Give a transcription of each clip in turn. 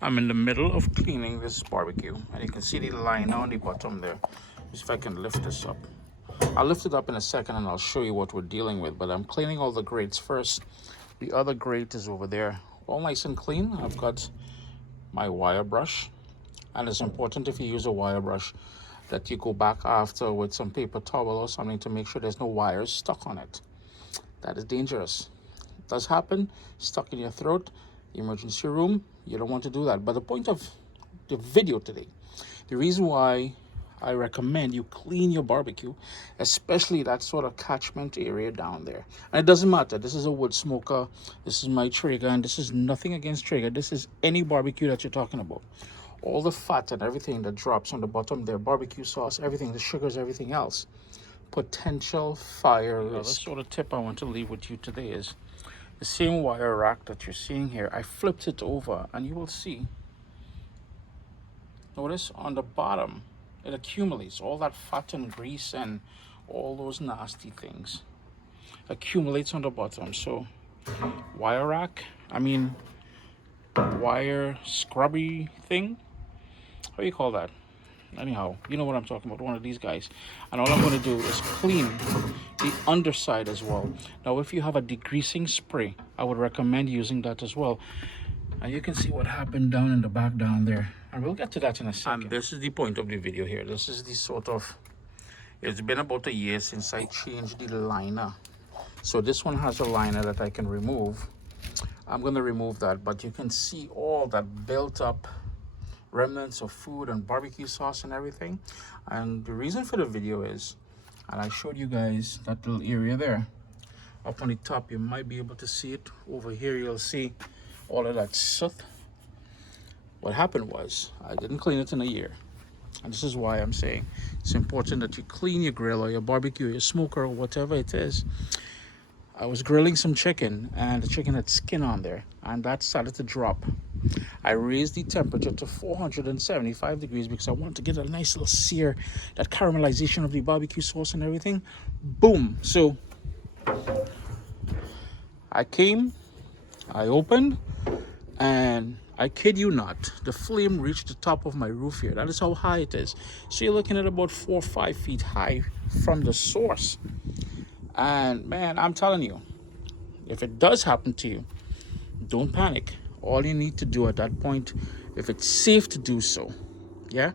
I'm in the middle of cleaning this barbecue, and you can see the line on the bottom there. Just if I can lift this up. I'll lift it up in a second and I'll show you what we're dealing with, but I'm cleaning all the grates first. The other grate is over there, all nice and clean. I've got my wire brush, and it's important if you use a wire brush that you go back after with some paper towel or something to make sure there's no wires stuck on it. That is dangerous. It does happen, stuck in your throat, emergency room. You don't want to do that. But the point of the video today, the reason why I recommend you clean your barbecue, especially that sort of catchment area down there. And it doesn't matter. This is a wood smoker. This is my Traeger, and this is nothing against Traeger. This is any barbecue that you're talking about. All the fat and everything that drops on the bottom there, barbecue sauce, everything, the sugars, everything else. Potential fire risk. The other sort of tip I want to leave with you today is the same wire rack that you're seeing here. I flipped it over and you will see, notice on the bottom, it accumulates. All that fat and grease and all those nasty things accumulates on the bottom. So wire rack, wire scrubby thing, how do you call that? Anyhow, you know what I'm talking about, one of these guys. And all I'm going to do is clean the underside as well. Now, if you have a degreasing spray, I would recommend using that as well. And you can see what happened down in the back down there. And we'll get to that in a second. And this is the point of the video here. This is the sort of, it's been about a year since I changed the liner. So this one has a liner that I can remove. I'm going to remove that, but you can see all that built up remnants of food and barbecue sauce and everything. And the reason for the video is, and I showed you guys that little area there up on the top, you might be able to see it. Over here you'll see all of that soot. What happened was I didn't clean it in a year, and this is why I'm saying it's important that you clean your grill or your barbecue, your smoker, or whatever it is. I was grilling some chicken, and the chicken had skin on there, and that started to drop. I raised the temperature to 475 degrees because I want to get a nice little sear, that caramelization of the barbecue sauce and everything. Boom. So I came, I opened, and I kid you not, the flame reached the top of my roof here. That is how high it is. So you're looking at about 4 or 5 feet high from the source. And man, I'm telling you, if it does happen to you, don't panic. All you need to do at that point, if it's safe to do so, yeah?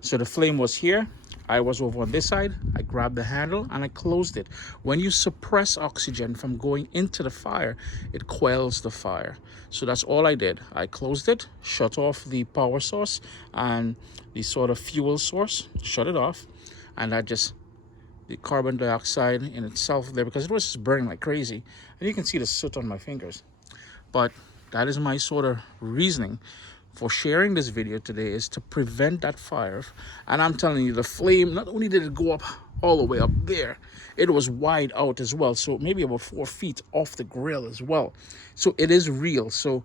So the flame was here. I was over on this side. I grabbed the handle and I closed it. When you suppress oxygen from going into the fire, it quells the fire. So that's all I did. I closed it, shut off the power source and the sort of fuel source, shut it off, and I just, the carbon dioxide in itself there, because it was just burning like crazy. And you can see the soot on my fingers. But that is my sort of reasoning for sharing this video today, is to prevent that fire. And I'm telling you, the flame, not only did it go up all the way up there, it was wide out as well. So maybe about 4 feet off the grill as well. So it is real. So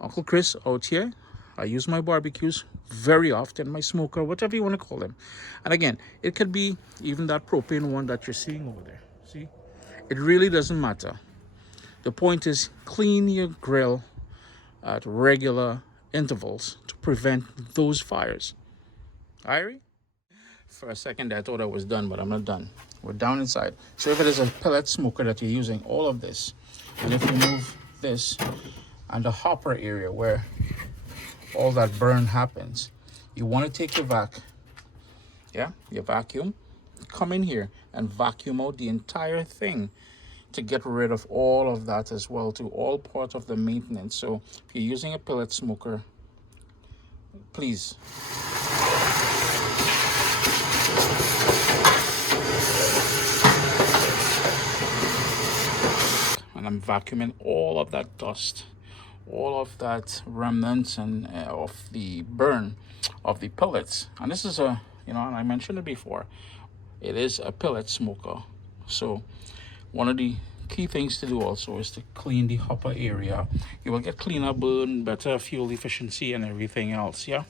Uncle Chris out here, I use my barbecues very often, my smoker, whatever you want to call them. And again, it could be even that propane one that you're seeing over there. See, it really doesn't matter. The point is, clean your grill at regular intervals to prevent those fires. Irie? For a second I thought I was done, but I'm not done. We're down inside. So if it is a pellet smoker that you're using, all of this, and if you move this and the hopper area where all that burn happens, you want to take your your vacuum, come in here and vacuum out the entire thing to get rid of all of that as well, to all part of the maintenance. So if you're using a pellet smoker, please. And I'm vacuuming all of that dust, all of that remnants and of the burn of the pellets. And this is a, and I mentioned it before, it is a pellet smoker. So one of the key things to do also is to clean the hopper area. You will get cleaner burn, better fuel efficiency and everything else, yeah?